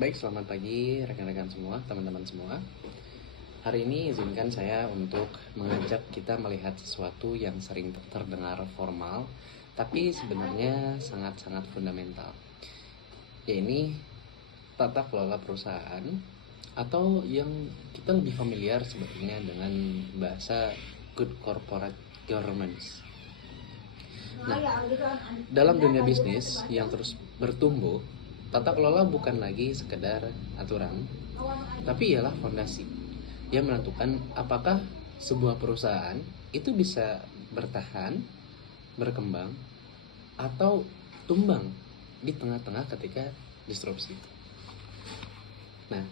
Baik, selamat pagi rekan-rekan semua, teman-teman semua. Hari ini izinkan saya untuk mengajak kita melihat sesuatu yang sering terdengar formal, tapi sebenarnya sangat-sangat fundamental. Yaitu tata kelola perusahaan, atau yang kita lebih familiar sebetulnya dengan bahasa good corporate governance. Nah, dalam dunia bisnis yang terus bertumbuh, tata kelola bukan lagi sekedar aturan, tapi ialah fondasi yang menentukan apakah sebuah perusahaan itu bisa bertahan, berkembang, atau tumbang di tengah-tengah ketika disrupsi. Nah,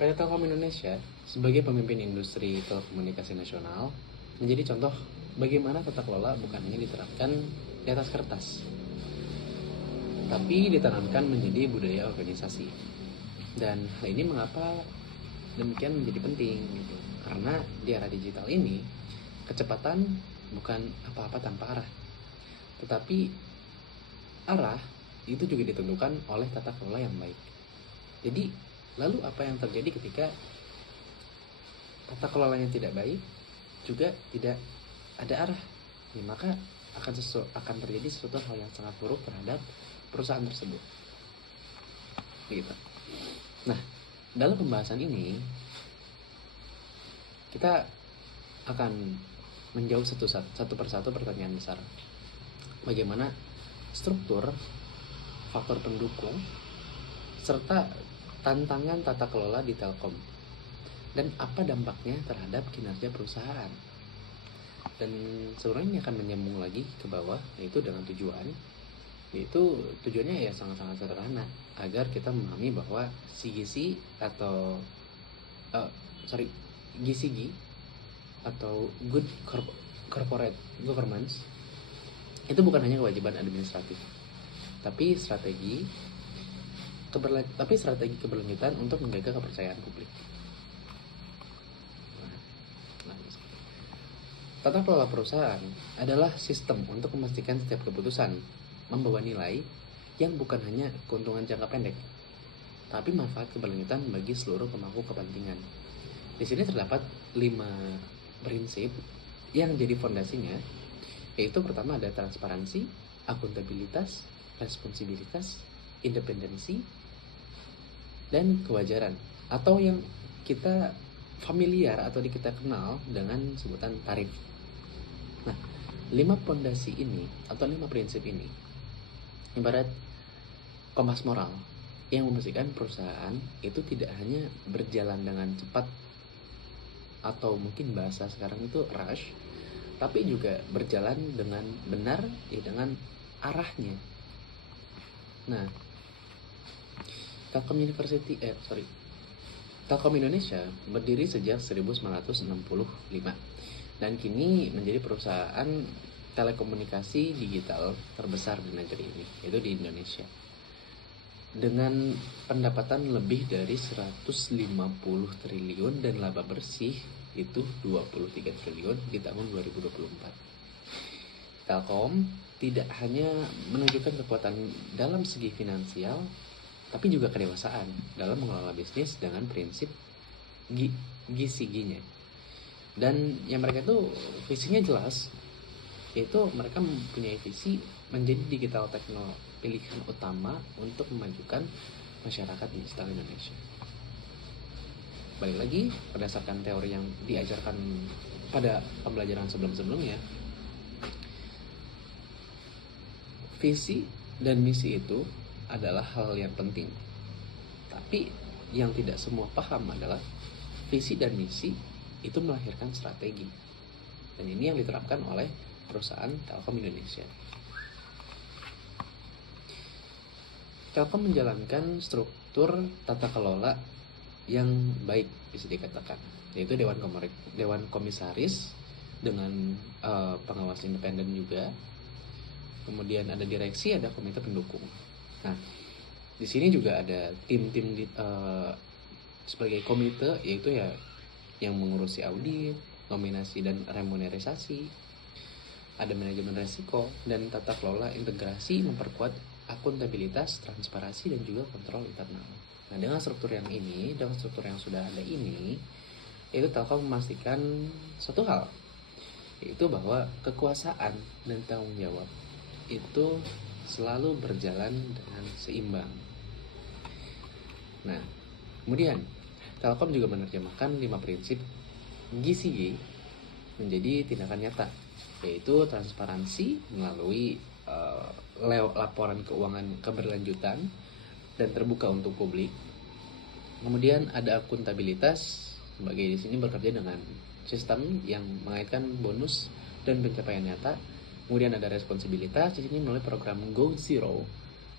PT Telkom Indonesia sebagai pemimpin industri telekomunikasi nasional menjadi contoh bagaimana tata kelola bukan hanya diterapkan di atas kertas, tapi ditanamkan menjadi budaya organisasi. Dan hal ini mengapa demikian menjadi penting gitu. Karena di era digital ini, kecepatan bukan apa-apa tanpa arah. Tetapi arah itu juga ditentukan oleh tata kelola yang baik. Jadi, lalu apa yang terjadi ketika tata kelolanya tidak baik, juga tidak ada arah? Ya, maka akan terjadi sesuatu hal yang sangat buruk terhadap perusahaan tersebut. Begitu. Nah, dalam pembahasan ini kita akan menjauh satu persatu pertanyaan besar. Bagaimana struktur, faktor pendukung, serta tantangan tata kelola di Telkom, dan apa dampaknya terhadap kinerja perusahaan. Dan sebenarnya ini akan menyambung lagi ke bawah, yaitu dengan tujuannya ya sangat-sangat sederhana, agar kita memahami bahwa CGC atau GCG atau Good Corporate Governance itu bukan hanya kewajiban administratif, tapi strategi keberlanjutan untuk menjaga kepercayaan publik. Tata kelola perusahaan adalah sistem untuk memastikan setiap keputusan membawa nilai yang bukan hanya keuntungan jangka pendek, tapi manfaat keberlanjutan bagi seluruh pemangku kepentingan. Di sini terdapat 5 prinsip yang jadi fondasinya, yaitu pertama ada transparansi, akuntabilitas, responsibilitas, independensi, dan kewajaran, atau yang kita familiar atau kita kenal dengan sebutan tarif. Nah, 5 fondasi ini atau 5 prinsip ini ibarat kompas moral yang memastikan perusahaan itu tidak hanya berjalan dengan cepat atau mungkin bahasa sekarang itu rush, tapi juga berjalan dengan benar, ya dengan arahnya. Nah, Telkom Indonesia berdiri sejak 1965 dan kini menjadi perusahaan telekomunikasi digital terbesar di negeri ini, yaitu di Indonesia, dengan pendapatan lebih dari 150 triliun dan laba bersih itu 23 triliun di tahun 2024. Telkom tidak hanya menunjukkan kekuatan dalam segi finansial, tapi juga kedewasaan dalam mengelola bisnis dengan prinsip GCG-nya. Dan yang mereka itu visinya jelas, yaitu mereka mempunyai visi menjadi digital teknologi pilihan utama untuk memajukan masyarakat digital Indonesia. Balik lagi, berdasarkan teori yang diajarkan pada pembelajaran sebelum-sebelumnya, visi dan misi itu adalah hal yang penting. Tapi yang tidak semua paham adalah visi dan misi itu melahirkan strategi. Dan ini yang diterapkan oleh perusahaan Telkom Indonesia. Telkom menjalankan struktur tata kelola yang baik bisa dikatakan, yaitu dewan komisaris dengan pengawas independen juga. Kemudian ada direksi, ada komite pendukung. Nah, di sini juga ada tim-tim sebagai komite, yaitu ya yang mengurusi audit, nominasi dan remunerisasi, ada manajemen resiko, dan tata kelola integrasi memperkuat akuntabilitas, transparansi, dan juga kontrol internal. Nah, dengan struktur yang sudah ada ini, itu Telkom memastikan satu hal, yaitu bahwa kekuasaan dan tanggung jawab itu selalu berjalan dengan seimbang. Nah, kemudian Telkom juga menerjemahkan 5 prinsip GCG menjadi tindakan nyata, yaitu transparansi melalui laporan keuangan keberlanjutan dan terbuka untuk publik. Kemudian ada akuntabilitas, sebagai di sini bekerja dengan sistem yang mengaitkan bonus dan pencapaian nyata. Kemudian ada responsibilitas, di sini melalui program Go Zero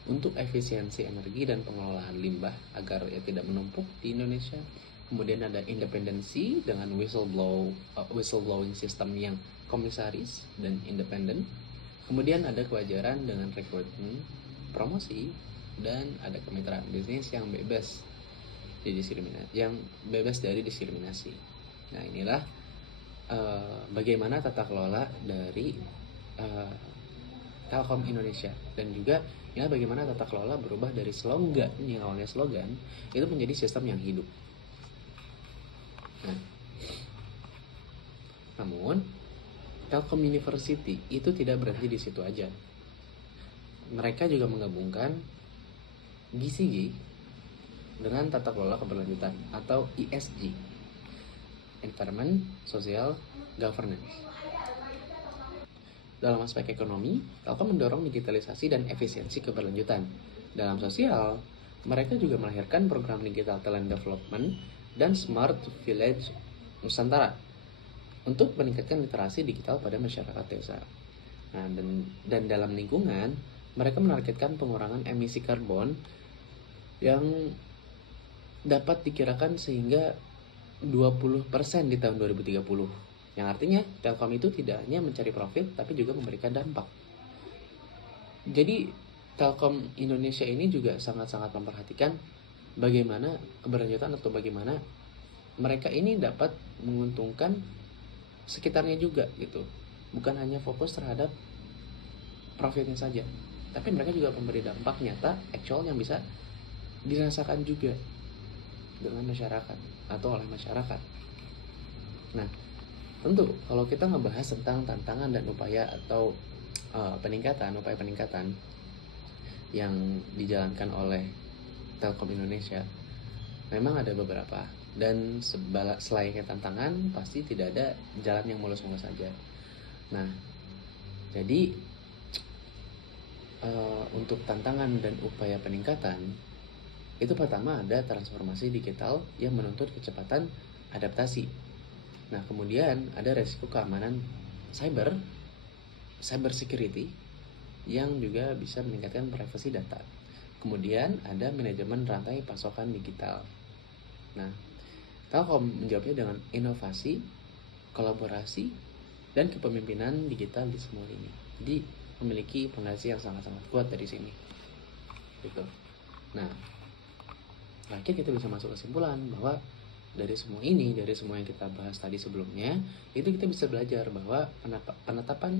untuk efisiensi energi dan pengelolaan limbah agar tidak menumpuk di Indonesia. Kemudian ada independensi dengan whistleblowing system yang komisaris dan independen. Kemudian ada kewajaran dengan rekrutmen, promosi, dan ada kemitraan bisnis yang bebas dari diskriminasi. Nah, inilah bagaimana tata kelola dari Telkom Indonesia, dan juga inilah bagaimana tata kelola berubah dari slogan yang awalnya slogan itu menjadi sistem yang hidup. Nah, namun Telkom University itu tidak berhenti di situ aja. Mereka juga menggabungkan GCG dengan tata kelola keberlanjutan atau ESG, Environment, Social, Governance. Dalam aspek ekonomi, Telkom mendorong digitalisasi dan efisiensi keberlanjutan. Dalam sosial, mereka juga melahirkan program digital talent development dan Smart Village Nusantara untuk meningkatkan literasi digital pada masyarakat desa. Nah, dan dalam lingkungan, mereka menargetkan pengurangan emisi karbon yang dapat dikirakan sehingga 20% di tahun 2030. Yang artinya Telkom itu tidak hanya mencari profit, tapi juga memberikan dampak. Jadi Telkom Indonesia ini juga sangat-sangat memperhatikan bagaimana keberlanjutan atau bagaimana mereka ini dapat menguntungkan sekitarnya juga gitu. Bukan hanya fokus terhadap profitnya saja, tapi mereka juga memberi dampak nyata, actual, yang bisa dirasakan juga dengan masyarakat atau oleh masyarakat. Nah, tentu kalau kita ngebahas tentang tantangan dan upaya atau upaya peningkatan yang dijalankan oleh Telkom Indonesia, memang ada beberapa, dan selayaknya tantangan pasti tidak ada jalan yang mulus-mulus saja. Nah, jadi untuk tantangan dan upaya peningkatan itu pertama ada transformasi digital yang menuntut kecepatan adaptasi. Nah, kemudian ada resiko keamanan cyber security yang juga bisa meningkatkan privasi data. Kemudian ada manajemen rantai pasokan digital. Nah, Telkom menjawabnya dengan inovasi, kolaborasi, dan kepemimpinan digital di semua ini. Jadi memiliki fondasi yang sangat-sangat kuat dari sini. Gitu. Nah, akhirnya kita bisa masuk kesimpulan bahwa dari semua yang kita bahas tadi sebelumnya, itu kita bisa belajar bahwa penetapan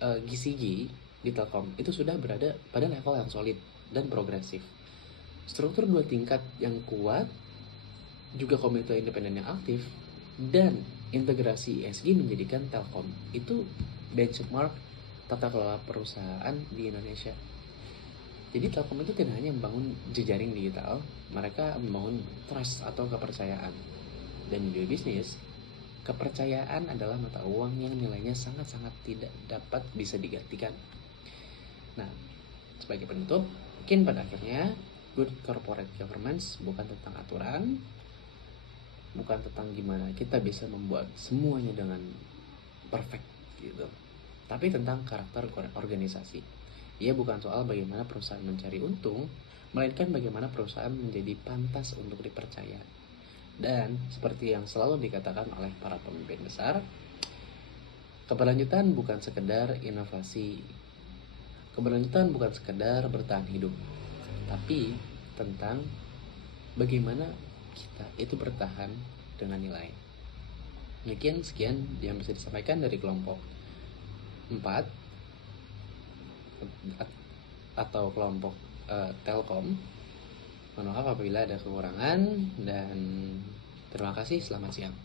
GCG di Telkom itu sudah berada pada level yang solid dan progresif. Struktur 2 tingkat yang kuat, juga komite independen yang aktif, dan integrasi ESG menjadikan Telkom itu benchmark tata kelola perusahaan di Indonesia. Jadi Telkom itu tidak hanya membangun jejaring digital, mereka membangun trust atau kepercayaan. Dan di bisnis, kepercayaan adalah mata uang yang nilainya sangat-sangat tidak dapat bisa digantikan. Nah, sebagai penutup, mungkin pada akhirnya good corporate governance bukan tentang aturan, bukan tentang gimana kita bisa membuat semuanya dengan perfect gitu, tapi tentang karakter organisasi. Ia bukan soal bagaimana perusahaan mencari untung, melainkan bagaimana perusahaan menjadi pantas untuk dipercaya. Dan seperti yang selalu dikatakan oleh para pemimpin besar, keberlanjutan bukan sekedar inovasi, keberlanjutan bukan sekedar bertahan hidup, tapi tentang bagaimana kita itu bertahan dengan nilai. Sekian yang bisa disampaikan dari kelompok 4 atau kelompok Telkom. Mohon maaf apabila ada kekurangan, dan terima kasih, selamat siang.